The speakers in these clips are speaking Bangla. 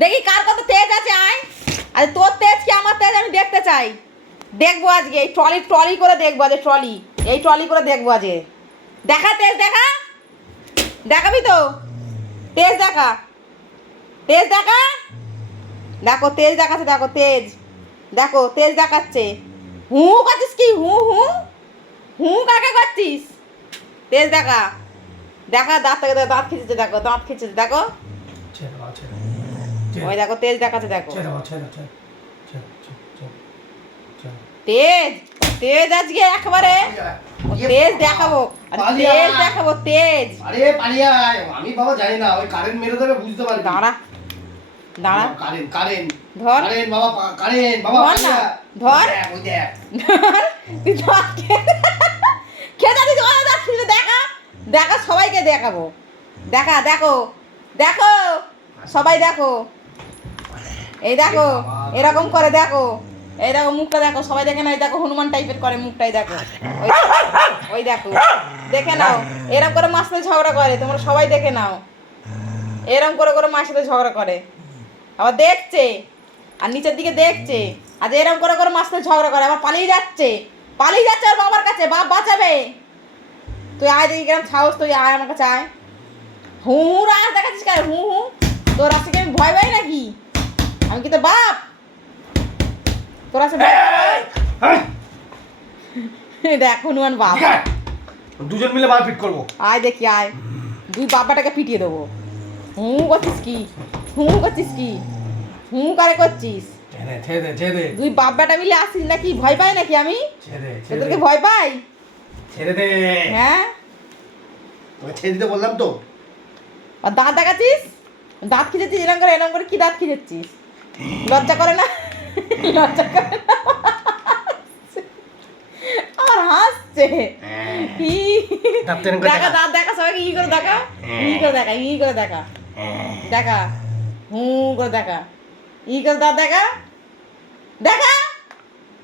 দেখি কার কত তেজ আছে আয়। আরে তোর তেজ কি আমার তেজ আমি দেখতে চাই। দেখবো আজকে এই ট্রলি করে দেখবো আজকে এই ট্রলি করে দেখবো আজকে। দেখা তেজ দেখা, দেখাবি তো তেজ দেখা, তেজ দেখা। দেখো তেজ দেখাচ্ছে, দেখো তেজ দেখাচ্ছে। হু করছিস কি? হু কাকে করছিস? তেজ দেখা, দাঁত থেকে দাঁত খিচেছে, দেখো ওই দেখো তেজ দেখাচ্ছে, দেখো তেজ আজকে একেবারে তেজ দেখাবো, তেজ। আরে পালিয়ে আয়, আমি বাবা জানি না, ওই কারেন্ট মেরে দেবে বুঝতে পারবি। দাঁড়া কারেন্ট ধর, কারেন্ট বাবা, কারেন্ট বাবা, ধর না, ধর ওই দেখ দেখা সবাইকে দেখাবো। দেখো সবাই দেখো, এই দেখো এরকম করে দেখো, এই দেখো মুখটা দেখো, সবাই দেখে না, এই দেখো হনুমান টাইপের করে মুখটাই দেখো, ওই দেখো দেখে নাও। এরকম করে মার সাথে ঝগড়া করে, তোমরা সবাই দেখে নাও। এরকম করে মার সাথে ঝগড়া করে, আবার দেখছে আর নিচের দিকে দেখছে। আজ এরকম করে মার সাথে ঝগড়া করে, আবার পালিয়ে যাচ্ছে ওর বাবার কাছে, বাপ বাঁচাবে। তুই আয় দেখি কিরম সাহস, তুই আয় আমার কাছে আয়। হু রাস দেখাচ্ছিস কেন? তোর রাস্তা কি আমি ভয় পাই নাকি? আমি কি তোর বাপ? তোর আছে দেখ হনুমান বাপ, দুজন মিলে মারপিট করবো। আয় দেখি আয়, দুই বাবাটাকে পিটিয়ে দেবো। করছিস কি? কারে করছিস? দুই বাবাটা মিলে আসিস নাকি? ভয় পাই নাকি আমি? তোদেরকে ভয় পাই? ছেড়ে দে। হ্যাঁ তোকে ছেড়ে দিতে বললাম তো। আর দাঁত দেখাচ্ছিস, দাঁত খিচেছিস এরকম করে কি দাঁত খিচেছিস? লজ্জা করে না? আমার হাসছে। দেখা দাঁত দেখা, সবাইকে ই করে দেখা, দেখা হু করে দেখা, করে দাঁত দেখা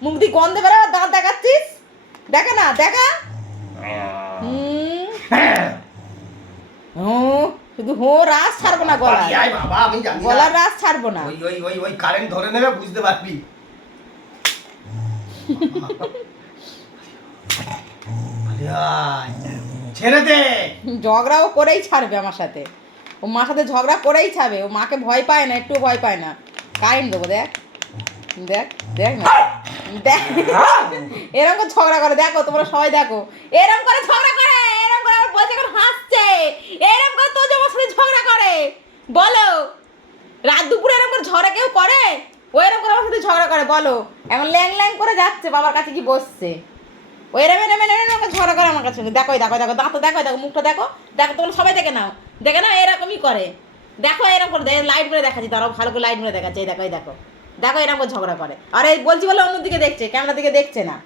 মুখ দিয়ে গন্ধে বেরো, দাঁত দেখাচ্ছিস। দেখা না, দেখা শুধু রাস ছাড়বো না, গলার রাস ছাড়বো না। ওই কারেন্ট ধরে নেবে, বুঝতে পারবি। ছেড়ে দে। ঝগড়াও করেই ছাড়বে আমার সাথে, ও মার সাথে ঝগড়া করেই ছাড়বে। ও মাকে ভয় পায় না, একটু ভয় পায় না। কারেন্ট দেবো, দেখ না, দেখ এরকম করে ঝগড়া করে, দেখো তোমরা সবাই দেখো, এরকম করে ঝগড়া করে, এরকম করে আমার বলছে এখন হাসছে, এরকম করে তোর আমার সাথে ঝগড়া করে। বলো রাত দুপুরে এরকম করে ঝগড়া কেউ করে? ও এরকম করে আমার সাথে ঝগড়া করে, বলো এখন ল্যাং করে যাচ্ছে বাবার কাছে কি বসছে, ও এরকম ঝগড়া করে আমার কাছে। দেখো দাঁত দেখো, মুখটা দেখো, তোমরা সবাই দেখে নাও, এরকমই করে। দেখো এরকম করে লাইট মেরে দেখাচ্ছি, তারাও ভালো করে লাইট মেরে দেখাচ্ছে। এই দেখো এরকম করে ঝগড়া করে। আরে বলছি বলে অন্যদিকে দেখছে, ক্যামেরা দিকে দেখছে না।